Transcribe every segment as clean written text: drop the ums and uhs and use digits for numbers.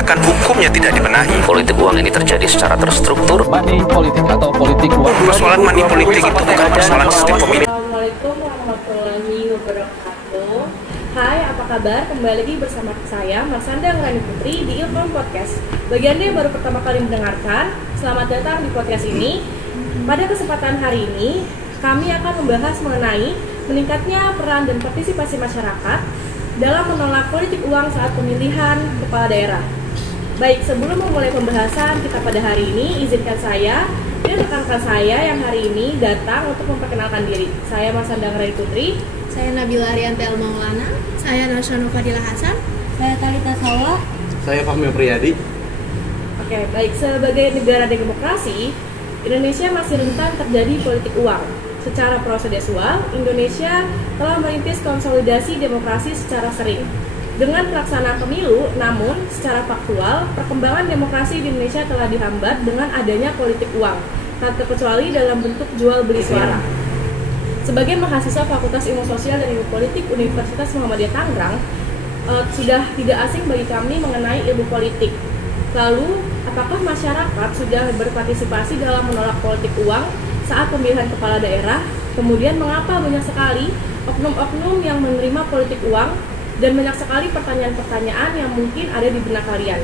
penegakan hukumnya tidak dibenahi. Politik uang ini terjadi secara terstruktur. Money politik atau politik uang. Persoalan money politik itu bukan persoalan sistem pemilu. Assalamualaikum warahmatullahi wabarakatuh. Hai, apa kabar? Kembali lagi bersama saya Marsanda Ngrani Putri di Ilkom Podcast. Bagi Anda yang baru pertama kali mendengarkan, selamat datang di podcast ini. Pada kesempatan hari ini, kami akan membahas mengenai meningkatnya peran dan partisipasi masyarakat dalam menolak politik uang saat pemilihan kepala daerah. Baik, sebelum memulai pembahasan kita pada hari ini, izinkan saya dan rekan-rekan saya yang hari ini datang untuk memperkenalkan diri. Saya Marsanda Ngrani Putri. Saya Nabila Arianti Al-Maulana. Saya Nasyanu Fadilah Hasan. Saya Talita Sawa. Saya Fahmi Priyadi. Oke, baik. Sebagai negara demokrasi, Indonesia masih rentan terjadi politik uang. Secara prosedural, Indonesia telah merintis konsolidasi demokrasi secara sering. Dengan pelaksanaan pemilu, namun secara faktual, perkembangan demokrasi di Indonesia telah dihambat dengan adanya politik uang, tak terkecuali dalam bentuk jual beli suara. Sebagai mahasiswa Fakultas Ilmu Sosial dan Ilmu Politik Universitas Muhammadiyah Tangerang, sudah tidak asing bagi kami mengenai ilmu politik. Lalu, apakah masyarakat sudah berpartisipasi dalam menolak politik uang saat pemilihan kepala daerah? Kemudian mengapa banyak sekali oknum-oknum yang menerima politik uang dan banyak sekali pertanyaan-pertanyaan yang mungkin ada di benak kalian?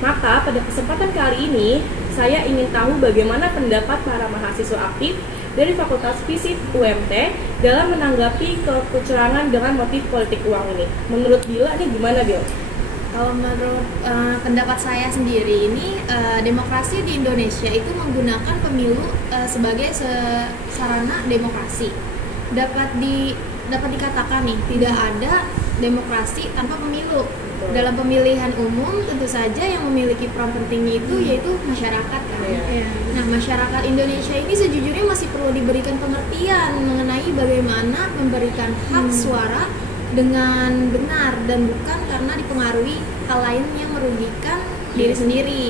Maka pada kesempatan kali ini saya ingin tahu bagaimana pendapat para mahasiswa aktif dari Fakultas Fisip UMT dalam menanggapi kecurangan dengan motif politik uang ini. Menurut Bila nih gimana, Bil? Kalau menurut pendapat saya sendiri ini, demokrasi di Indonesia itu menggunakan pemilu sebagai sarana demokrasi. Dapat dikatakan nih, tidak ada demokrasi tanpa pemilu. Dalam pemilihan umum tentu saja yang memiliki peran penting itu yaitu masyarakat kan. Nah, masyarakat Indonesia ini sejujurnya masih perlu diberikan pengertian mengenai bagaimana memberikan hak suara dengan benar dan bukan karena dipengaruhi hal lain yang merugikan diri sendiri.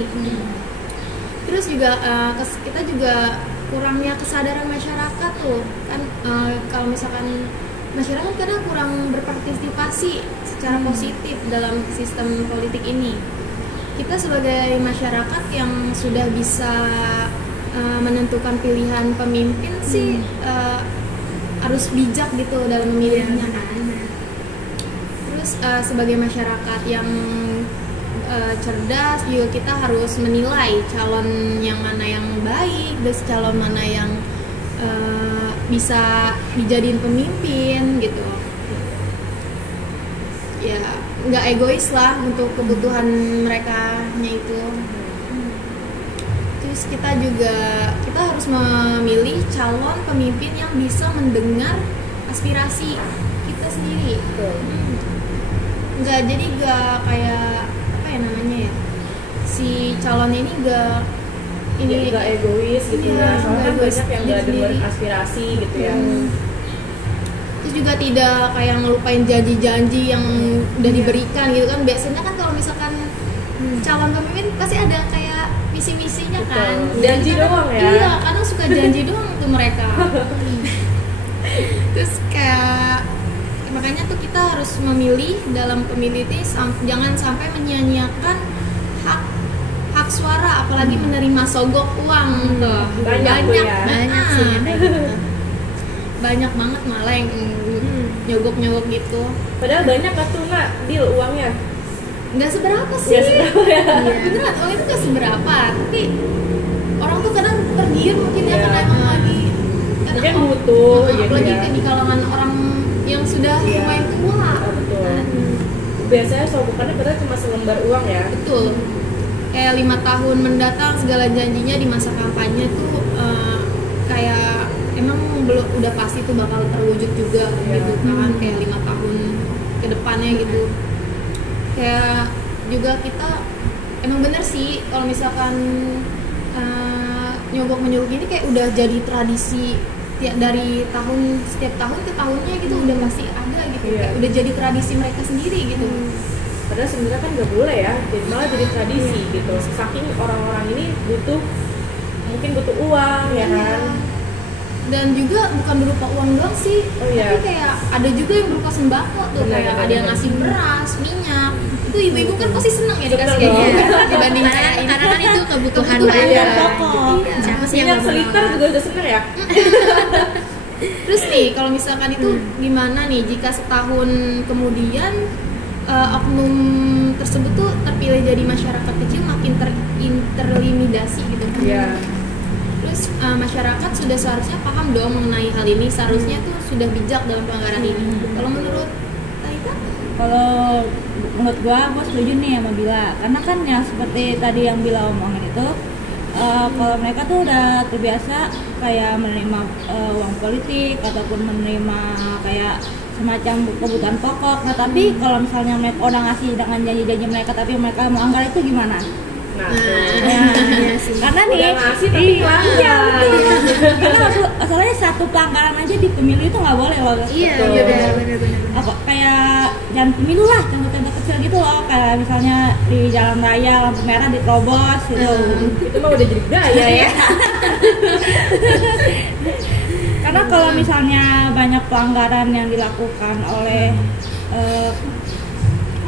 Terus juga kita juga kurangnya kesadaran masyarakat tuh kan, kalau misalkan masyarakat kadang kurang berpartisipasi secara positif dalam sistem politik ini. Kita sebagai masyarakat yang sudah bisa menentukan pilihan pemimpin sih harus bijak gitu dalam memilihnya kan. Terus sebagai masyarakat yang cerdas juga kita harus menilai calon yang mana yang baik dan calon mana yang bisa dijadiin pemimpin gitu. Ya nggak egois lah untuk kebutuhan merekanya itu. Terus kita harus memilih calon pemimpin yang bisa mendengar aspirasi kita sendiri. Nggak kayak apa ya namanya ya, si calon ini nggak egois gitu ya, soalnya kan banyak yang nggak dengar aspirasi gitu ya. Terus juga tidak kayak ngelupain janji-janji yang udah diberikan gitu kan. Biasanya kan kalau misalkan calon pemimpin pasti ada kayak misi-misinya kan. Janji doang ya. Iya, kadang suka janji doang tuh mereka. Terus kayak makanya tuh kita harus memilih dalam pemilih ini jangan sampai menyia-nyiakan hak suara, apalagi menerima sogok uang tuh. Banyak sih banyak banget malah yang nyogok gitu. Padahal banyak kan tuh nak deal uangnya. Nggak seberapa sih. Nggak seberapa ya. Beneran uang itu nggak seberapa, tapi orang tuh kadang tergiur mungkin ya karena emang lagi mungkin butuh gitu apalagi ya. di kalangan orang yang sudah lumayan tua. Betul. Biasanya sogokannya padahal cuma selembar uang ya. Betul. Kayak 5 tahun mendatang segala janjinya di masa kampanye tuh kayak emang udah pasti tuh bakal terwujud juga gitu kan, kayak 5 tahun ke depannya gitu. Kayak juga kita emang bener sih kalau misalkan nyogok-menyogok ini kayak udah jadi tradisi dari setiap tahun ke tahunnya gitu, udah pasti ada gitu. Kayak udah jadi tradisi mereka sendiri gitu. Padahal sebenarnya kan nggak boleh ya, malah jadi tradisi gitu. Saking orang-orang ini mungkin butuh uang ya kan. Dan juga bukan berupa uang doang sih, Oh, iya. tapi kayak ada juga yang berupa sembako tuh, Benar, kayak benar, ada yang benar. ngasih beras, minyak. Itu ibu-ibu kan pasti seneng ya dikasih Seneng kayak gitu dong. dibanding karena, kayak ini. karena kan itu kebutuhan Kebutuhan mereka. pokok. Siapa sih yang Minyak nggak seliter menolak? juga udah seger ya. Terus nih kalau misalkan itu gimana nih jika setahun kemudian oknum tersebut tuh terpilih jadi masyarakat kecil makin terintimidasi gitu kan? Iya. Terus masyarakat sudah seharusnya paham dong mengenai hal ini, seharusnya tuh sudah bijak dalam pelanggaran ini. Kalau menurut Taita? Kalau menurut gua setuju nih sama Bila, karena kan yang seperti tadi yang Bila omongin itu, kalau mereka tuh udah terbiasa kayak menerima uang politik ataupun menerima kayak semacam kebutuhan pokok. Nah tapi kalau misalnya mereka udah ngasih dengan janji-janji mereka tapi mereka melanggar itu gimana? Nah, Ya, Iya sih. karena udah nih ngasih tapi melanggar. karena masalahnya satu pelanggaran aja di pemilu itu nggak boleh loh. Iya, Betul. benar. Apa kayak jangan pemilu lah, contoh-contoh kecil gitu loh, kayak misalnya di jalan raya lampu merah diterobos gitu. Itu mah udah jadi budaya ya. Karena kalau misalnya banyak pelanggaran yang dilakukan oleh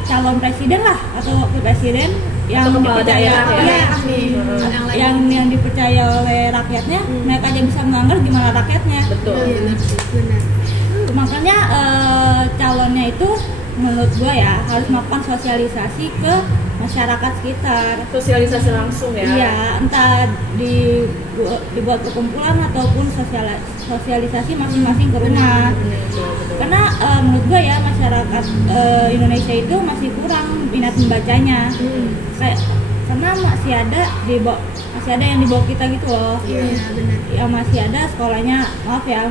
calon presiden lah atau wakil presiden yang Atau kepala dipercaya daerah ya. iya, Yang lain. yang dipercaya oleh rakyatnya, mereka aja bisa melanggar, gimana rakyatnya? Betul. Iya, benar. Makanya calonnya itu menurut gua ya harus melakukan sosialisasi ke masyarakat sekitar. Sosialisasi langsung ya. Iya, entah dibuat perkumpulan ataupun sosialisasi masing-masing ke rumah. Betul. Karena menurut gue ya masyarakat Indonesia itu masih kurang minat membacanya. Karena masih ada yang di bawah kita gitu loh. Iya, benar. Yang masih ada sekolahnya, maaf ya,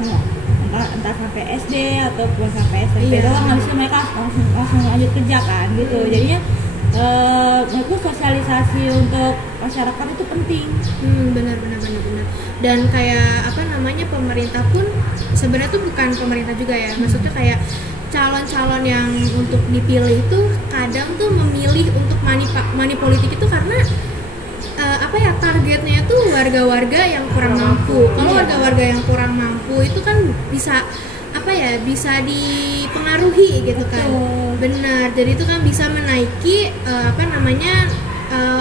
entah sampai SD ataupun sampai SMP Iya. doang, habis itu mereka langsung lanjut kerja kan gitu. Jadinya menurutku sosialisasi untuk masyarakat itu penting. Benar. Dan kayak apa namanya, pemerintah pun sebenarnya tuh bukan pemerintah juga ya. Maksudnya kayak calon-calon yang untuk dipilih itu kadang tuh memilih untuk money politik itu karena targetnya tuh warga-warga yang kurang mampu. Kalau warga-warga yang kurang mampu itu kan bisa bisa dipengaruhi gitu kan. Benar. Jadi itu kan bisa menaiki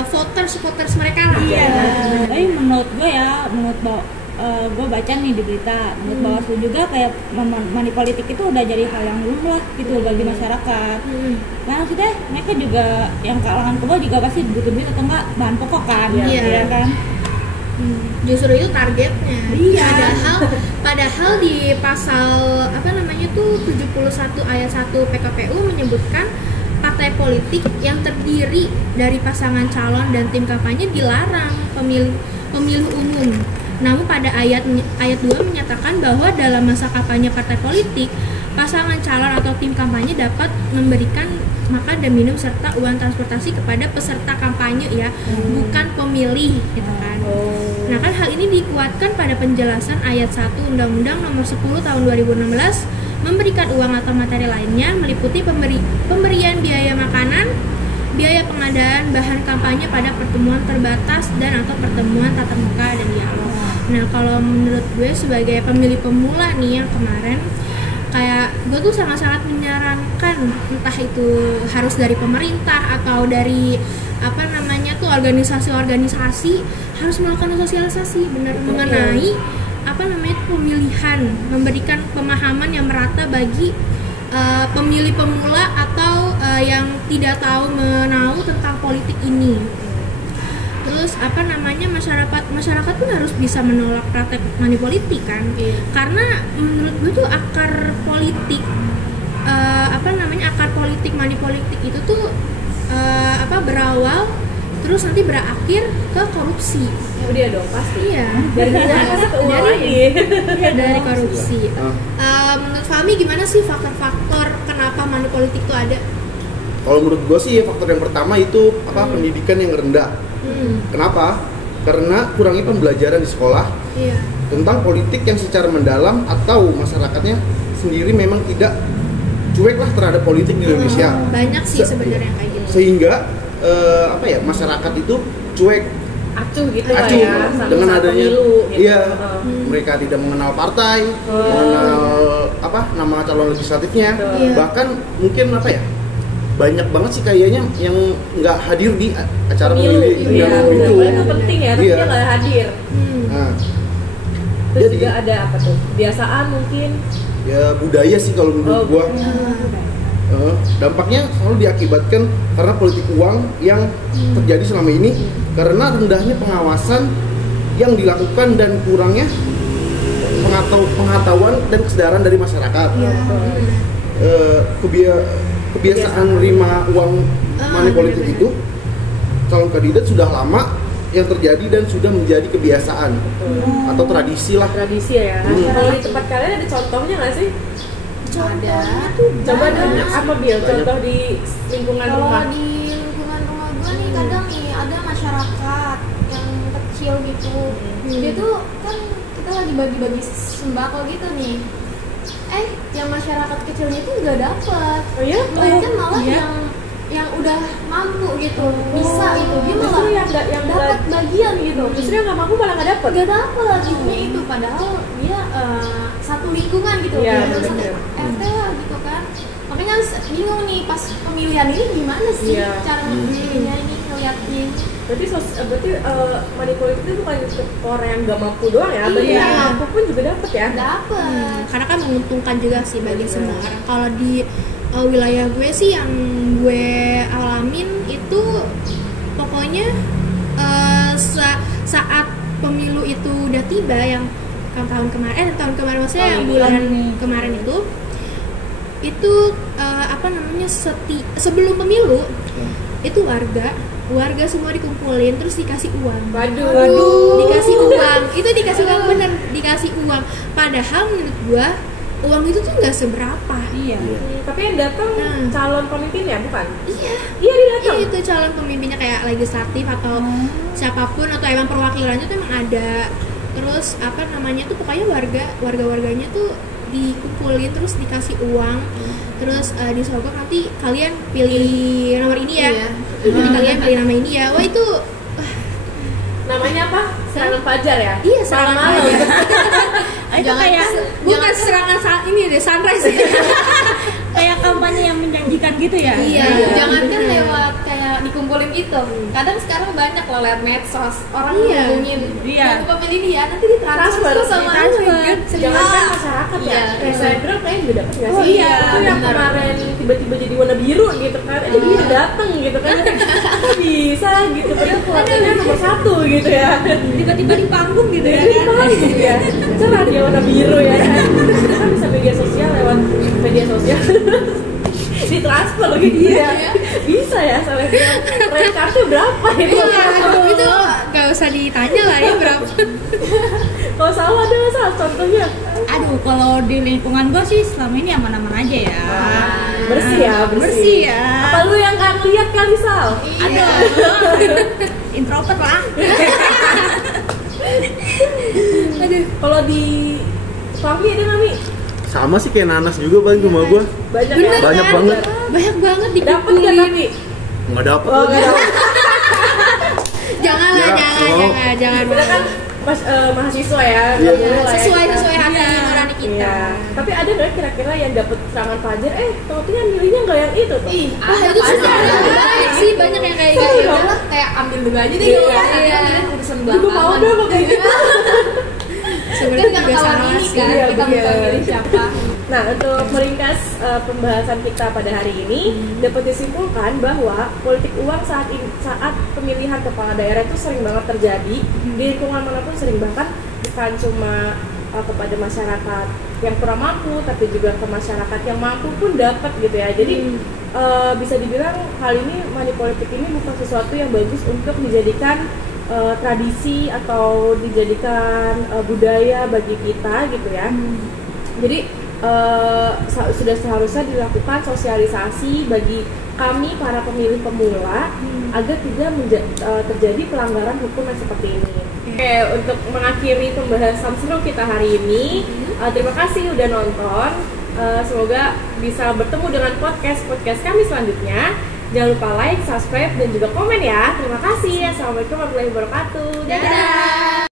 voters mereka lah. Iya. Tapi menurut gue ya, gue baca nih di berita, menurut Bawaslu juga kayak money politik itu udah jadi hal yang umum lah gitu bagi masyarakat. Nah maksudnya mereka juga yang kalangan ke bawah juga pasti butuh duit atau enggak bahan pokok kan, Iya. ya kan? Justru itu targetnya. Iya. Padahal di pasal 71 ayat 1 PKPU menyebutkan partai politik yang terdiri dari pasangan calon dan tim kampanye dilarang pemilu umum. Namun pada ayat 2 menyatakan bahwa dalam masa kampanye partai politik, pasangan calon atau tim kampanye dapat memberikan makan dan minum serta uang transportasi kepada peserta kampanye ya, bukan pemilih gitu kan. Nah kan hal ini dikuatkan pada penjelasan ayat 1 Undang-Undang Nomor 10 Tahun 2016 memberikan uang atau materi lainnya meliputi pemberian biaya makanan, biaya pengadaan bahan kampanye pada pertemuan terbatas dan atau pertemuan tatap muka dan dialog. Nah kalau menurut gue sebagai pemilih pemula nih yang kemarin, kayak gue tuh sangat-sangat menyarankan entah itu harus dari pemerintah atau dari organisasi-organisasi harus melakukan sosialisasi benar mengenai pemilihan, memberikan pemahaman yang merata bagi pemilih pemula atau yang tidak tahu menau tentang politik ini. Terus masyarakat pun harus bisa menolak praktek money politik kan. Karena menurut gue tuh akar politik money politik itu tuh berawal terus nanti berakhir ke korupsi. Ya udah dong pasti. Iya. Dari Dari korupsi. Menurut Fahmi gimana sih faktor-faktor kenapa money politik itu ada? Kalau menurut gue sih faktor yang pertama itu pendidikan yang rendah. Kenapa? Karena kurangnya pembelajaran di sekolah tentang politik yang secara mendalam atau masyarakatnya sendiri memang tidak cuek lah terhadap politik di Indonesia. Banyak sih sebenarnya kayak gitu. Sehingga masyarakat itu cuek acuh gitu lah acuh ya sama dengan saat adanya pemilu gitu. iya mereka tidak mengenal partai, mengenal nama calon legislatifnya, bahkan mungkin banyak banget sih kayaknya yang nggak hadir di acara pemilu itu. Itu penting ya, tapi dia nggak hadir. Nah, terus jadi, juga ada apa tuh? Kebiasaan mungkin? Ya budaya sih kalau menurut gua. Dampaknya selalu diakibatkan karena politik uang yang terjadi selama ini karena rendahnya pengawasan yang dilakukan dan kurangnya pengetahuan dan kesadaran dari masyarakat. Kebiasaan menerima uang money politik itu calon kandidat sudah lama yang terjadi dan sudah menjadi kebiasaan atau tradisi lah. Tradisi ya. Kalau di tempat kalian ada contohnya nggak sih? Ada. Coba dong apa Bil? Contoh di lingkungan rumah. Kalau di lingkungan rumah gue nih kadang nih ada masyarakat yang kecil gitu. Dia tuh kan kita lagi bagi-bagi sembako gitu nih. Yang masyarakat kecilnya itu nggak dapat. Oh iya? Melainkan malah yang udah mampu gitu bisa gitu dia malah yang dapat bagian gitu. Justru yang nggak mampu malah nggak dapat. Nggak dapat gitunya itu padahal dia satu lingkungan gitu. Iya, satu RT lah gitu kan. Makanya bingung nih pas pemilihan ini gimana sih cara memilihnya ini ngeliatnya. Berarti money politik itu bukan untuk orang yang nggak mampu doang ya, berarti yang mampu pun juga dapat ya. Dapat. Karena kan menguntungkan juga sih bagi semua orang. Kalau di wilayah gue sih yang gue alamin itu pokoknya saat pemilu itu udah tiba yang tahun kemarin maksudnya yang bulan kemarin itu sebelum pemilu itu warga semua dikumpulin terus dikasih uang. Waduh. Dikasih uang bener, dikasih uang. Padahal menurut gua uang itu tuh nggak seberapa. Iya. Tapi yang datang calon pemimpinnya bukan? Iya dia datang. Itu calon pemimpinnya kayak legislatif atau siapapun atau emang perwakilannya tuh emang ada. Terus tuh pokoknya warga-warganya tuh dikumpulin terus dikasih uang. Terus disogok nanti kalian pilih nomor ini ya. Nanti kalian pilih nama ini ya. Wah itu namanya apa? Serangan fajar ya? Iya, serangan malam. Itu kayak bukan serangan saat ini deh, sunrise. kayak kampanye yang menjanjikan gitu ya. Iya, jangankan lewat kayak dikumpulin gitu. Kadang sekarang banyak loh lewat medsos. Orang ngomongin yang pemilih dia nanti ditransfer sama jangankan masyarakat ya. Selebgram kayaknya juga dapat nggak sih? Iya, itu yang kemarin tiba-tiba jadi warna biru gitu kan. Dia datang gitu kan. Kok bisa gitu kan keluarganya nomor 1 gitu ya. Tiba-tiba di panggung gitu ya. Di panggung ya. Cerah dia warna biru ya kan. Kita kan bisa media sosial lewat media sosial. Ditransfer gitu ya. Bisa ya selebgram. Rate kartu berapa itu? Itu nggak usah ditanya lah ya berapa. Kalau salah ada nggak salah contohnya? Aduh, kalau di lingkungan gue sih selama ini aman-aman aja ya. Bersih ya. Apa lu yang nggak ngeliat kali Sal? Ada. Introvert lah. Aduh, kalau di Fahmi ada nggak Mi? Sama sih kayak Nanas juga paling rumah gua. Banyak banget. Banyak banget dapet nggak tapi? Nggak dapet. Jangan. Kita kan mahasiswa ya. Sesuai hati nurani kita. Iya. Tapi ada nggak kira-kira yang dapet serangan fajar? Tahu-tahu milihnya nggak yang itu tuh? Itu sudah banyak sih, banyak yang kayak gitu. Kayak ambil dulu aja deh. Iya. Urusan belakang. Gue mau dong kayak gitu. Sebenarnya nggak ketahuan ini kan kita bukan milih siapa. Nah, untuk meringkas pembahasan kita pada hari ini dapat disimpulkan bahwa politik uang saat pemilihan kepala daerah itu sering banget terjadi di lingkungan manapun, sering bahkan bukan cuma kepada masyarakat yang kurang mampu, tapi juga ke masyarakat yang mampu pun dapat gitu ya. Jadi bisa dibilang hal ini money politik ini bukan sesuatu yang bagus untuk dijadikan tradisi atau dijadikan budaya bagi kita gitu ya. Jadi sudah seharusnya dilakukan sosialisasi bagi kami para pemilih pemula agar tidak terjadi pelanggaran hukum yang seperti ini. Oke, untuk mengakhiri pembahasan seru kita hari ini, terima kasih udah nonton. Semoga bisa bertemu dengan podcast kami selanjutnya. Jangan lupa like, subscribe, dan juga komen ya. Terima kasih. Assalamualaikum warahmatullahi wabarakatuh. Dadah.